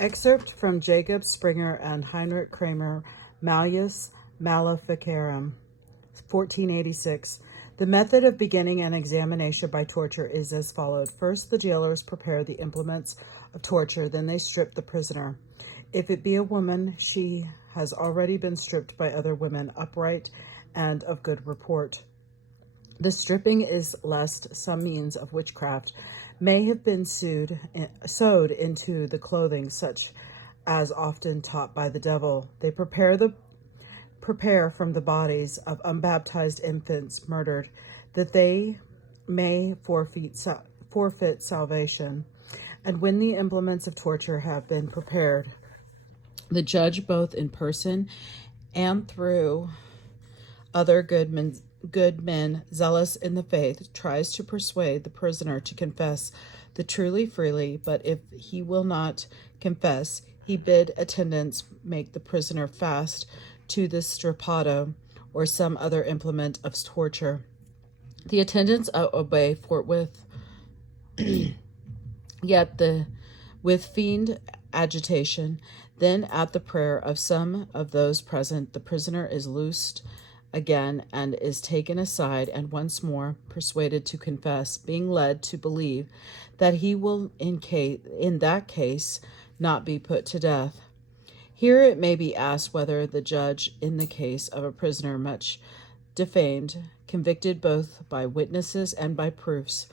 Excerpt from Jacob Sprenger and Heinrich Kramer, Malleus Maleficarum, 1486. The method of beginning an examination by torture is as follows. First, the jailers prepare the implements of torture, then they strip the prisoner. If it be a woman, she has already been stripped by other women, upright and of good report. The stripping is lest some means of witchcraft may have been sewed into the clothing, such as often taught by the devil. They prepare from the bodies of unbaptized infants murdered, that they may forfeit salvation. And when the implements of torture have been prepared, the judge, both in person and through other good men zealous in the faith, tries to persuade the prisoner to confess the truly freely, but if he will not confess, he bid attendants make the prisoner fast to the strappado or some other implement of torture. The attendants obey forthwith, yet with feigned agitation. Then, at the prayer of some of those present, the prisoner is loosed again and is taken aside and once more persuaded to confess, being led to believe that he will in that case not be put to death. Here it may be asked whether the judge, in the case of a prisoner much defamed, convicted both by witnesses and by proofs,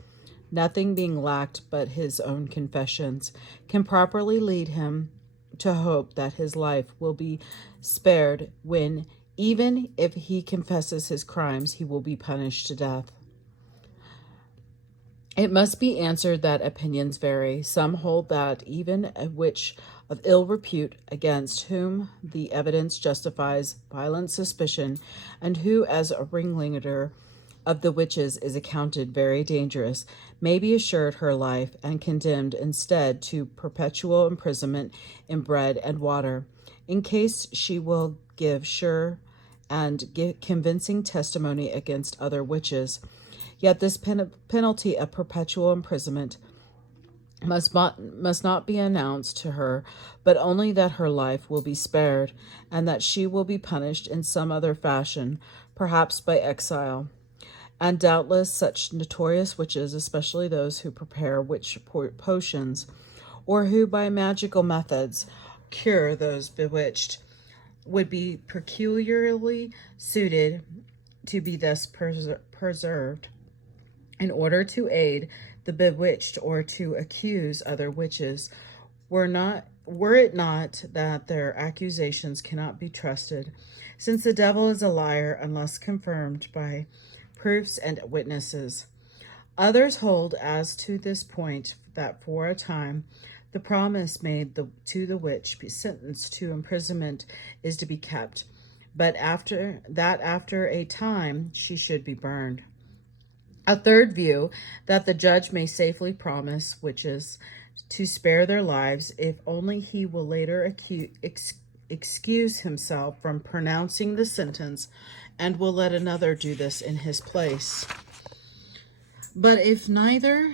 nothing being lacked but his own confessions, can properly lead him to hope that his life will be spared when, even if he confesses his crimes, he will be punished to death. It must be answered that opinions vary. Some hold that even a witch of ill repute, against whom the evidence justifies violent suspicion, and who as a ringleader of the witches is accounted very dangerous, may be assured her life and condemned instead to perpetual imprisonment in bread and water, in case she will give sure and convincing testimony against other witches. Yet this penalty of perpetual imprisonment must not be announced to her, but only that her life will be spared, and that she will be punished in some other fashion, perhaps by exile. And doubtless such notorious witches, especially those who prepare witch potions, or who by magical methods cure those bewitched, would be peculiarly suited to be thus preserved, in order to aid the bewitched or to accuse other witches, were it not that their accusations cannot be trusted, since the devil is a liar unless confirmed by proofs and witnesses. Others hold as to this point that for a time the promise made to the witch sentenced to imprisonment is to be kept, but after a time she should be burned. A third view, that the judge may safely promise witches to spare their lives if only he will later excuse himself from pronouncing the sentence, and will let another do this in his place. But if neither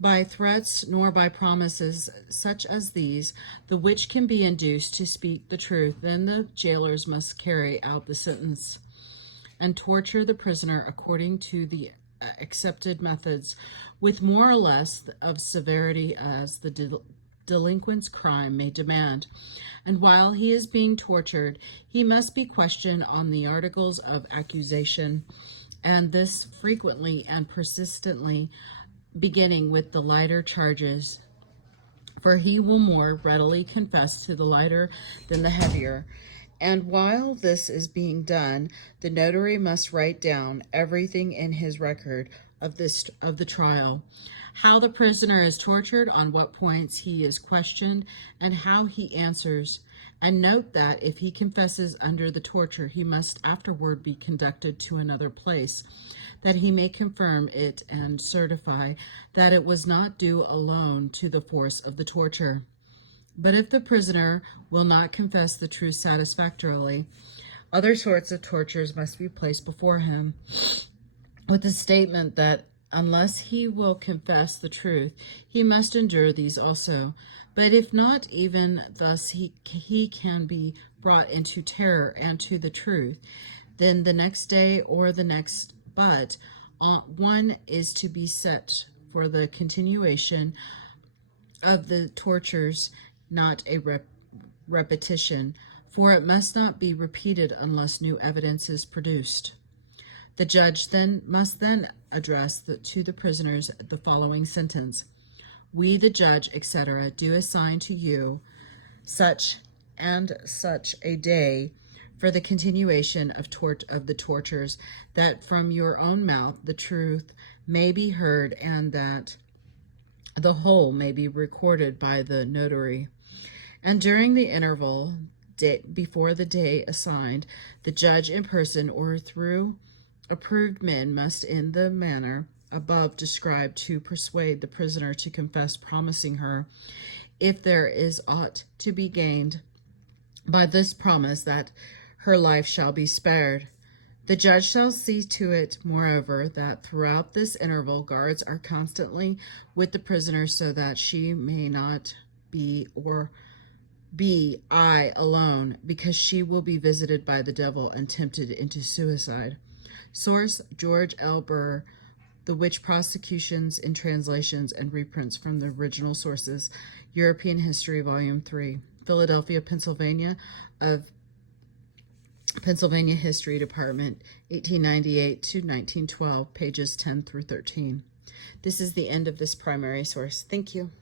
by threats nor by promises such as these the witch can be induced to speak the truth, then the jailers must carry out the sentence and torture the prisoner according to the accepted methods, with more or less of severity as the delinquent's crime may demand. And while he is being tortured, he must be questioned on the articles of accusation, and this frequently and persistently, beginning with the lighter charges, for he will more readily confess to the lighter than the heavier. And while this is being done, the notary must write down everything in his record of the trial, how the prisoner is tortured, on what points he is questioned, and how he answers. And note that if he confesses under the torture, he must afterward be conducted to another place, that he may confirm it and certify that it was not due alone to the force of the torture. But if the prisoner will not confess the truth satisfactorily, other sorts of tortures must be placed before him, with the statement that unless he will confess the truth, he must endure these also. But if not, even thus he can be brought into terror and to the truth. Then the next day or the next, but one is to be set for the continuation of the tortures, not a repetition, for it must not be repeated unless new evidence is produced. The judge must then address to the prisoners the following sentence: "We, the judge, etc., do assign to you such and such a day for the continuation of the tortures, that from your own mouth the truth may be heard, and that the whole may be recorded by the notary. And during the interval before the day assigned, the judge in person or through approved men must, in the manner above described, to persuade the prisoner to confess, promising her, if there is aught to be gained by this promise, that her life shall be spared. The judge shall see to it, moreover, that throughout this interval guards are constantly with the prisoner, so that she may not be I alone, because she will be visited by the devil and tempted into suicide." Source: George L. Burr, The Witch Persucutions in Translations and Reprints from the Original Sources, European History, Volume 3, Philadelphia, Pennsylvania, of Pennsylvania History Department, 1898 to 1912, pages 10 through 13. This is the end of this primary source. Thank you.